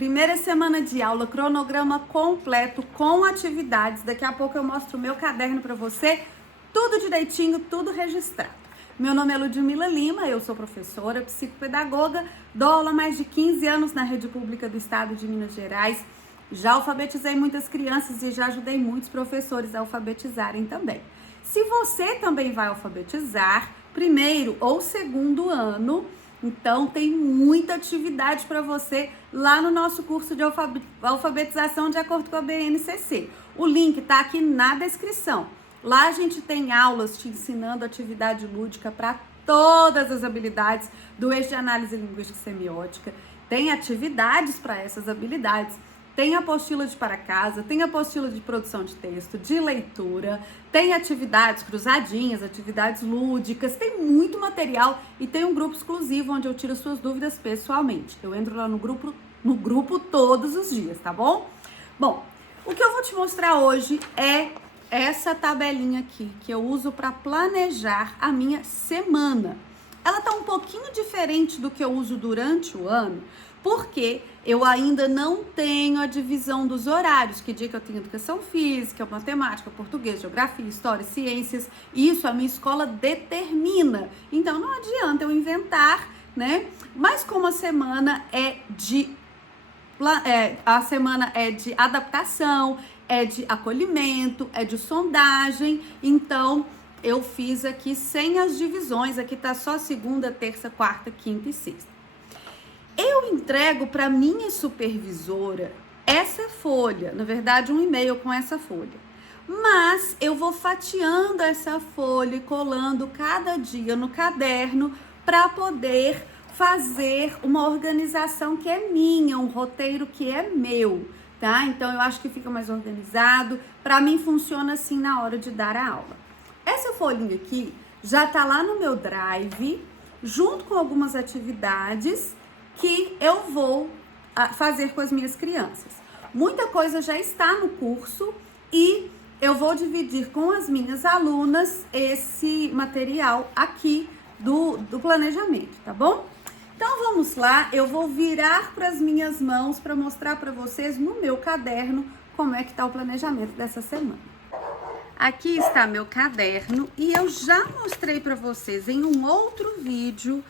Primeira semana de aula, cronograma completo com atividades. Daqui a pouco eu mostro o meu caderno para você, tudo direitinho, tudo registrado. Meu nome é Ludmila Lima, eu sou professora, psicopedagoga, dou aula há mais de 15 anos na rede pública do estado de Minas Gerais. Já alfabetizei muitas crianças e já ajudei muitos professores a alfabetizarem também. Se você também vai alfabetizar, primeiro ou segundo ano, então tem muita atividade para você lá no nosso curso de alfabetização de acordo com a BNCC. O link está aqui na descrição. Lá a gente tem aulas te ensinando atividade lúdica para todas as habilidades do eixo de análise linguística e semiótica. Tem atividades para essas habilidades. Tem apostila de para casa, tem apostila de produção de texto, de leitura, tem atividades cruzadinhas, atividades lúdicas, tem muito material e tem um grupo exclusivo onde eu tiro suas dúvidas pessoalmente. Eu entro lá no grupo todos os dias, tá bom? Bom, o que eu vou te mostrar hoje é essa tabelinha aqui que eu uso para planejar a minha semana. Ela tá um pouquinho diferente do que eu uso durante o ano, porque eu ainda não tenho a divisão dos horários, que dia que eu tenho educação física, matemática, português, geografia, história, ciências, isso a minha escola determina. Então não adianta eu inventar, né? Mas como a semana é de adaptação, é de acolhimento, é de sondagem, então eu fiz aqui sem as divisões, aqui tá só segunda, terça, quarta, quinta e sexta. Eu entrego para minha supervisora essa folha, na verdade um e-mail com essa folha, mas eu vou fatiando essa folha e colando cada dia no caderno para poder fazer uma organização que é minha, um roteiro que é meu, tá? Então eu acho que fica mais organizado, para mim funciona assim na hora de dar a aula. Essa folhinha aqui já tá lá no meu Drive, junto com algumas atividades que eu vou fazer com as minhas crianças. Muita coisa já está no curso e eu vou dividir com as minhas alunas esse material aqui do planejamento, tá bom? Então vamos lá, eu vou virar para as minhas mãos para mostrar para vocês no meu caderno como é que tá o planejamento dessa semana. Aqui está meu caderno e eu já mostrei para vocês em um outro vídeo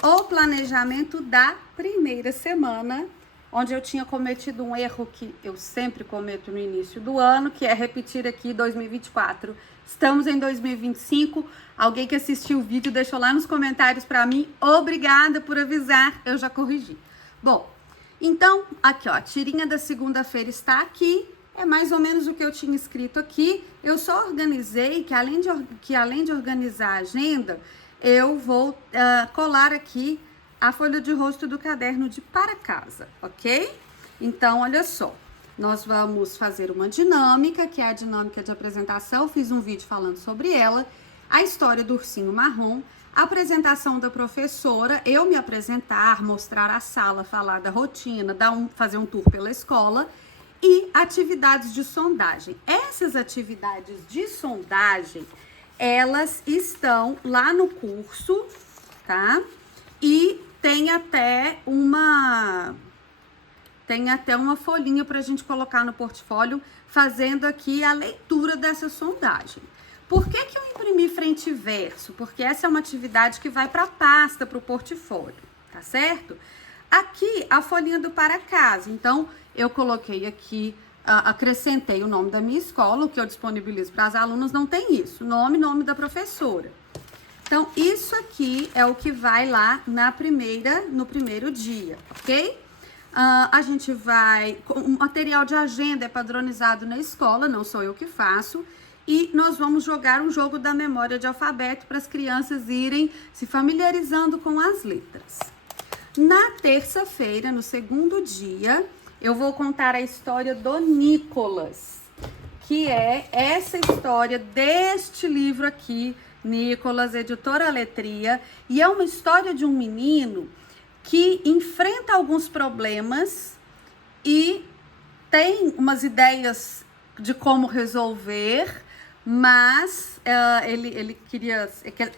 o planejamento da primeira semana, onde eu tinha cometido um erro que eu sempre cometo no início do ano, que é repetir aqui 2024. Estamos em 2025, alguém que assistiu o vídeo deixou lá nos comentários para mim, obrigada por avisar, eu já corrigi. Bom, então, aqui ó, a tirinha da segunda-feira está aqui, é mais ou menos o que eu tinha escrito aqui, eu só organizei que além de organizar a agenda, eu vou colar aqui a folha de rosto do caderno de para casa, ok? Então, olha só, nós vamos fazer uma dinâmica, que é a dinâmica de apresentação, fiz um vídeo falando sobre ela, a história do ursinho marrom, a apresentação da professora, eu me apresentar, mostrar a sala, falar da rotina, fazer um tour pela escola e atividades de sondagem. Essas atividades de sondagem, elas estão lá no curso, tá? E tem até uma folhinha para a gente colocar no portfólio, fazendo aqui a leitura dessa sondagem. Por que eu imprimi frente e verso? Porque essa é uma atividade que vai para a pasta, para o portfólio, tá certo? Aqui, a folhinha do para casa. Então, eu coloquei aqui, acrescentei o nome da minha escola, o que eu disponibilizo para as alunas não tem isso, nome da professora. Então, isso aqui é o que vai lá no primeiro dia, ok? A gente vai, o material de agenda é padronizado na escola, não sou eu que faço, e nós vamos jogar um jogo da memória de alfabeto para as crianças irem se familiarizando com as letras. Na terça-feira, no segundo dia, eu vou contar a história do Nicolas, que é essa história deste livro aqui, Nicolas, editora Letria, e é uma história de um menino que enfrenta alguns problemas e tem umas ideias de como resolver, mas ele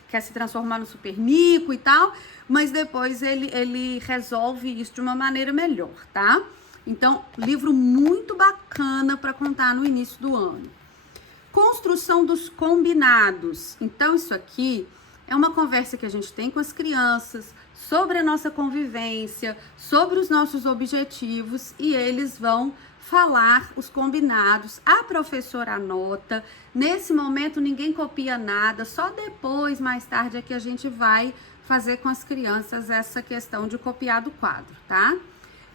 quer se transformar no super Nico e tal, mas depois ele resolve isso de uma maneira melhor, tá? Então, livro muito bacana para contar no início do ano. Construção dos combinados. Então, isso aqui é uma conversa que a gente tem com as crianças sobre a nossa convivência, sobre os nossos objetivos, e eles vão falar os combinados. A professora anota. Nesse momento, ninguém copia nada, só depois, mais tarde, é que a gente vai fazer com as crianças essa questão de copiar do quadro, tá?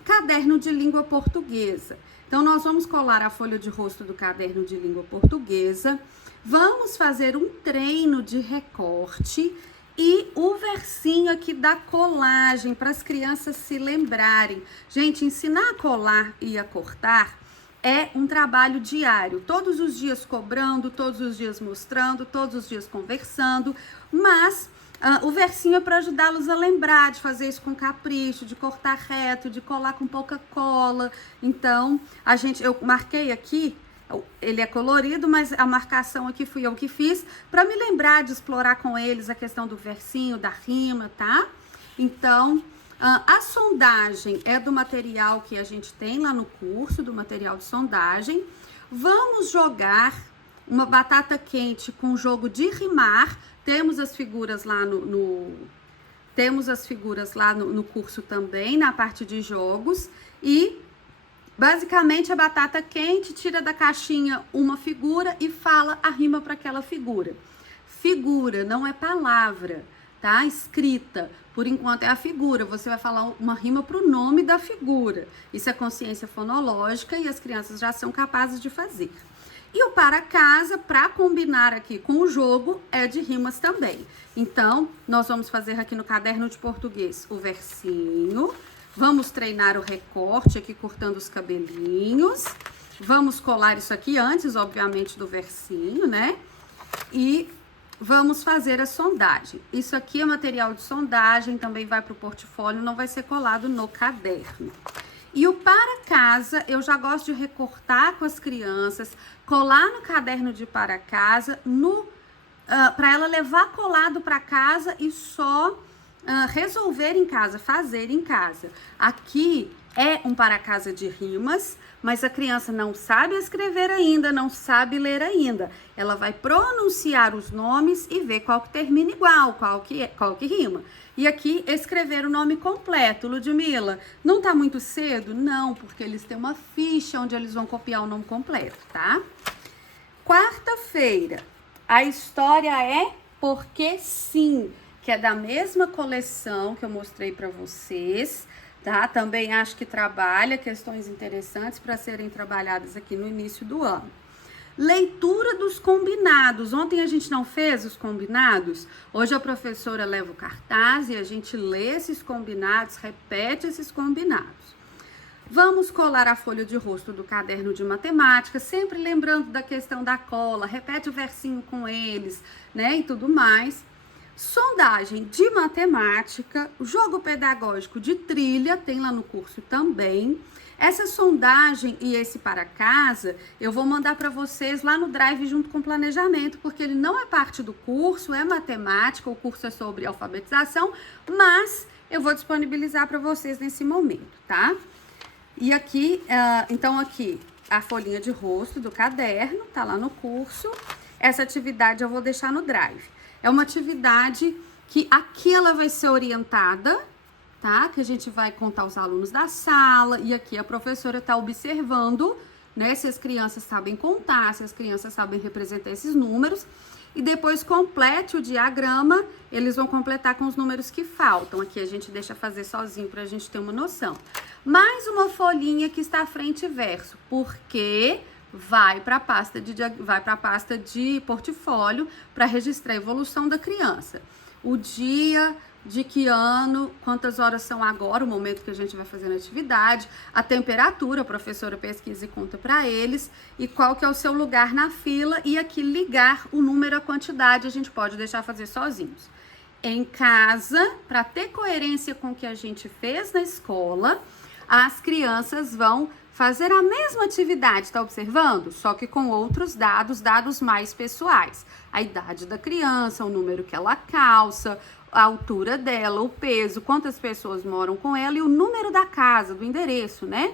Caderno de língua portuguesa. Então, nós vamos colar a folha de rosto do caderno de língua portuguesa, vamos fazer um treino de recorte e o versinho aqui da colagem, para as crianças se lembrarem. Gente, ensinar a colar e a cortar é um trabalho diário, todos os dias cobrando, todos os dias mostrando, todos os dias conversando, mas o versinho é para ajudá-los a lembrar de fazer isso com capricho, de cortar reto, de colar com pouca cola. Então, eu marquei aqui, ele é colorido, mas a marcação aqui fui eu que fiz, para me lembrar de explorar com eles a questão do versinho, da rima, tá? Então, a sondagem é do material que a gente tem lá no curso, do material de sondagem. Vamos jogar uma batata quente com jogo de rimar. Temos as figuras lá no curso também, na parte de jogos. E, basicamente, a batata quente tira da caixinha uma figura e fala a rima para aquela figura. Figura não é palavra, tá? Escrita. Por enquanto é a figura. Você vai falar uma rima para o nome da figura. Isso é consciência fonológica e as crianças já são capazes de fazer. E o para casa, para combinar aqui com o jogo, é de rimas também. Então, nós vamos fazer aqui no caderno de português o versinho. Vamos treinar o recorte aqui, cortando os cabelinhos. Vamos colar isso aqui antes, obviamente, do versinho, né? E vamos fazer a sondagem. Isso aqui é material de sondagem, também vai para o portfólio, não vai ser colado no caderno. E o para casa, eu já gosto de recortar com as crianças, colar no caderno de para casa, para ela levar colado para casa e só resolver em casa, fazer em casa. Aqui é um para casa de rimas, mas a criança não sabe escrever ainda, não sabe ler ainda. Ela vai pronunciar os nomes e ver qual que termina igual, qual que rima. E aqui, escrever o nome completo. Ludmila, não tá muito cedo? Não, porque eles têm uma ficha onde eles vão copiar o nome completo, tá? Quarta-feira, a história é Porque Sim, que é da mesma coleção que eu mostrei para vocês, tá? Também acho que trabalha questões interessantes para serem trabalhadas aqui no início do ano. Leitura dos combinados. Ontem a gente não fez os combinados. Hoje a professora leva o cartaz e a gente lê esses combinados, repete esses combinados. Vamos colar a folha de rosto do caderno de matemática, sempre lembrando da questão da cola, repete o versinho com eles, né, e tudo mais. Sondagem de matemática, jogo pedagógico de trilha, tem lá no curso também. Essa sondagem e esse para casa, eu vou mandar para vocês lá no Drive junto com o planejamento, porque ele não é parte do curso, é matemática, o curso é sobre alfabetização, mas eu vou disponibilizar para vocês nesse momento, tá? E aqui, então aqui, a folhinha de rosto do caderno, tá lá no curso. Essa atividade eu vou deixar no Drive. É uma atividade que aqui ela vai ser orientada, tá? Que a gente vai contar os alunos da sala e aqui a professora tá observando, né? Se as crianças sabem contar, se as crianças sabem representar esses números. E depois complete o diagrama, eles vão completar com os números que faltam. Aqui a gente deixa fazer sozinho pra gente ter uma noção. Mais uma folhinha que está frente e verso, porque vai para a pasta de portfólio para registrar a evolução da criança. O dia, de que ano, quantas horas são agora, o momento que a gente vai fazer a atividade, a temperatura, a professora pesquisa e conta para eles, e qual que é o seu lugar na fila, e aqui ligar o número, a quantidade, a gente pode deixar fazer sozinhos. Em casa, para ter coerência com o que a gente fez na escola, as crianças vão fazer a mesma atividade, tá observando? Só que com outros dados mais pessoais. A idade da criança, o número que ela calça, a altura dela, o peso, quantas pessoas moram com ela e o número da casa, do endereço, né?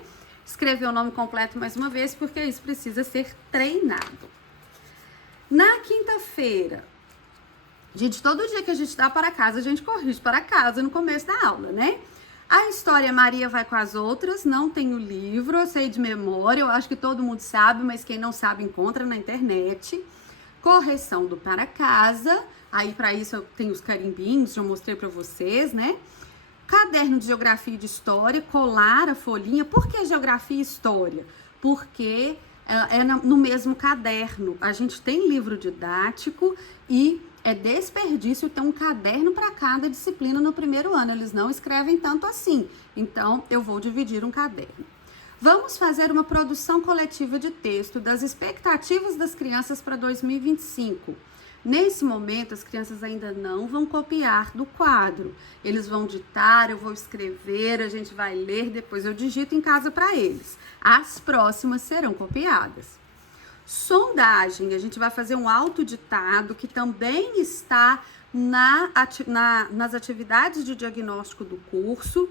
escrever o nome completo mais uma vez, porque isso precisa ser treinado. Na quinta-feira, gente, todo dia que a gente dá para casa, a gente corrige para casa no começo da aula, né? A história Maria vai com as outras, não tem o livro, eu sei de memória, eu acho que todo mundo sabe, mas quem não sabe encontra na internet. Correção do para casa, aí para isso eu tenho os carimbinhos, já mostrei para vocês, né? Caderno de geografia e de história, colar a folhinha. Por que geografia e história? Porque é no mesmo caderno. A gente tem livro didático e é desperdício ter um caderno para cada disciplina no primeiro ano. Eles não escrevem tanto assim. Então, eu vou dividir um caderno. Vamos fazer uma produção coletiva de texto das expectativas das crianças para 2025. Nesse momento, as crianças ainda não vão copiar do quadro. Eles vão ditar, eu vou escrever, a gente vai ler, depois eu digito em casa para eles. As próximas serão copiadas. Sondagem, a gente vai fazer um autoditado que também está nas atividades de diagnóstico do curso,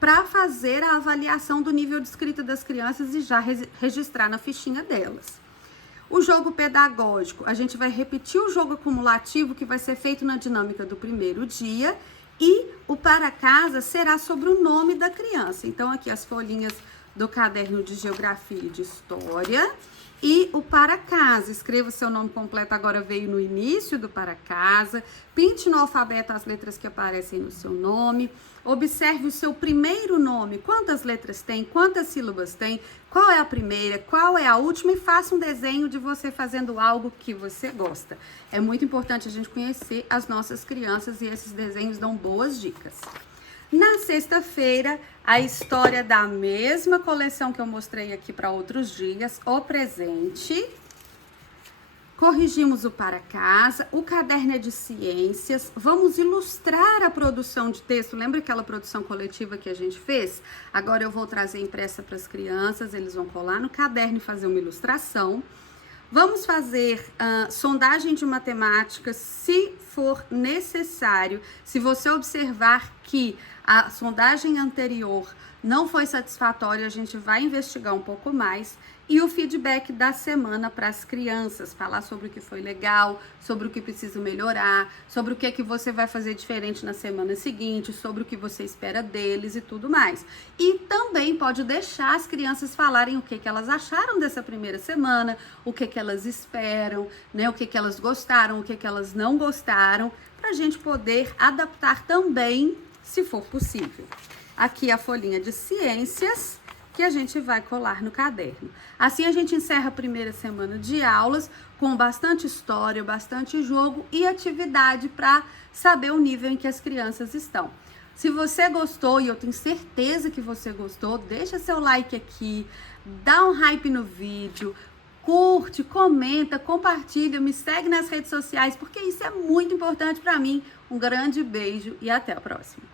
para fazer a avaliação do nível de escrita das crianças e já registrar na fichinha delas. O jogo pedagógico, a gente vai repetir o jogo acumulativo que vai ser feito na dinâmica do primeiro dia e o para casa será sobre o nome da criança. Então, aqui as folhinhas do caderno de geografia e de história e o para casa. Escreva seu nome completo, agora veio no início do para casa. Pinte no alfabeto as letras que aparecem no seu nome. Observe o seu primeiro nome, quantas letras tem, quantas sílabas tem, qual é a primeira, qual é a última e faça um desenho de você fazendo algo que você gosta. É muito importante a gente conhecer as nossas crianças e esses desenhos dão boas dicas. Na sexta-feira, a história da mesma coleção que eu mostrei aqui para outros dias, o presente. Corrigimos o para casa, o caderno é de ciências, vamos ilustrar a produção de texto, lembra aquela produção coletiva que a gente fez? Agora eu vou trazer impressa para as crianças, eles vão colar no caderno e fazer uma ilustração. Vamos fazer sondagem de matemática, se for necessário. Se você observar que a sondagem anterior não foi satisfatória, a gente vai investigar um pouco mais. E o feedback da semana para as crianças, falar sobre o que foi legal, sobre o que precisa melhorar, sobre o que é que você vai fazer diferente na semana seguinte, sobre o que você espera deles e tudo mais. E também pode deixar as crianças falarem o que elas acharam dessa primeira semana, o que elas esperam, né, o que elas gostaram, o que elas não gostaram, para a gente poder adaptar também, se for possível. Aqui a folhinha de ciências, que a gente vai colar no caderno. Assim a gente encerra a primeira semana de aulas com bastante história, bastante jogo e atividade para saber o nível em que as crianças estão. Se você gostou, e eu tenho certeza que você gostou, deixa seu like aqui, dá um hype no vídeo, curte, comenta, compartilha, me segue nas redes sociais, porque isso é muito importante para mim. Um grande beijo e até a próxima.